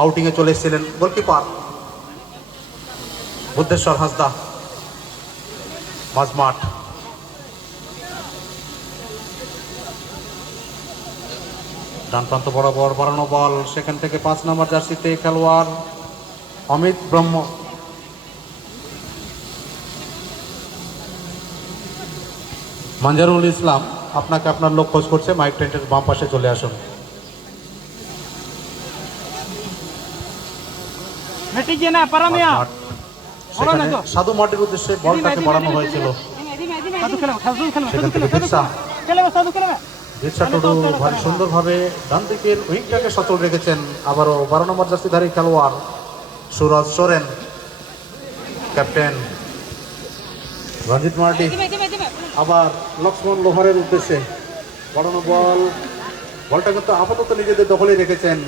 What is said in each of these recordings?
আউটিংয়ে চলে এসেছিলেন গোলকিপার বুদ্ধেশ্বর হাঁসদা। মাঝমাঠ ডান প্রান্ত বরাবর বাড়ানো বল, সেখান থেকে 5 নম্বর জার্সিতে খেলোয়াড় অমিত ব্রহ্ম। মঞ্জারুল ইসলাম আপনাকে আপনার লোক খোঁজ করছে, মাইক টেন্টের বাম পাশে চলে আসুন। সেখানে সাধু মাটির উদ্দেশ্যে বলটাকে বাড়ানো হয়েছিল। বিরসা টুডু ভারী সুন্দরভাবে ডান দিকের উইংটাকে সচল রেখেছেন। আবারও 12 নম্বর জার্সিধারী খেলোয়াড় সুরজ সোরেন, ক্যাপ্টেন রঞ্জিত মার্টি। আবার লক্ষ্মণ লোহারের উদ্দেশ্যে বাড়ানো বল, বলটা কিন্তু আপাতত নিজেদের দখলে রেখেছেন।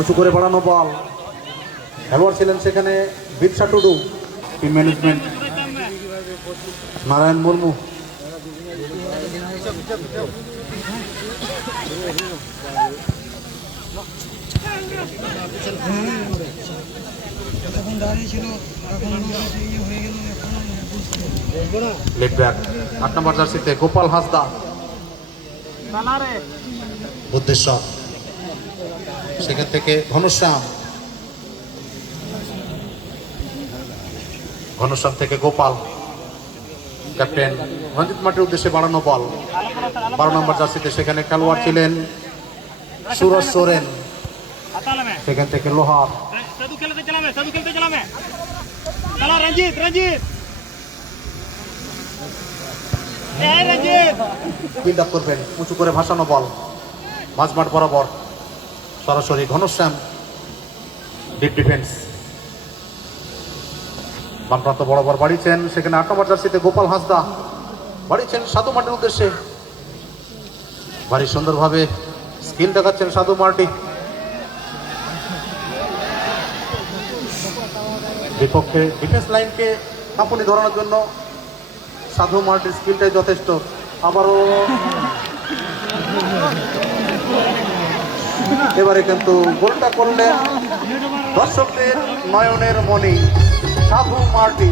উঁচু করে বাড়ানো বল, খেলোয়াড় ছিলেন সেখানে Birsa Tudu. Team management Narayan Murmu. Leg back 8 নম্বর জার্সিতে গোপাল হাঁসদা, বুদ্ধেশ্বর। সেখান থেকে ঘনশ্যাম থেকে গোপাল, ক্যাপ্টেন রঞ্জিত মাটির উদ্দেশ্যে বাড়ানো বল 12 নম্বর জার্সিতে। সেখানে খেলোয়াড় ছিলেন সুরজ সোরেন, সেখান থেকে লোহার। বিল্ড আপ করবেন, উঁচু করে ভাসানো বল মাঝমাঠ বরাবর সরাসরি ঘনশ্যাম, ডিপ ডিফেন্স। বাম প্রান্ত বরাবর বাড়িয়েছেন, সেখানে 8 নম্বর জার্সিতে গোপাল হাঁসদা বাড়িয়েছেন সাধু মাটির উদ্দেশ্যে। ভারী সুন্দরভাবে স্কিল দেখাচ্ছেন সাধু মার্টি। বিপক্ষে ডিফেন্স লাইনকে কাঁপুনি ধরানোর জন্য সাধু মার্টির স্কিলটাই যথেষ্ট। আবারও এবারে কিন্তু গোলটা করলেন দর্শকদের নয়নের মণি সাধু মার্টি।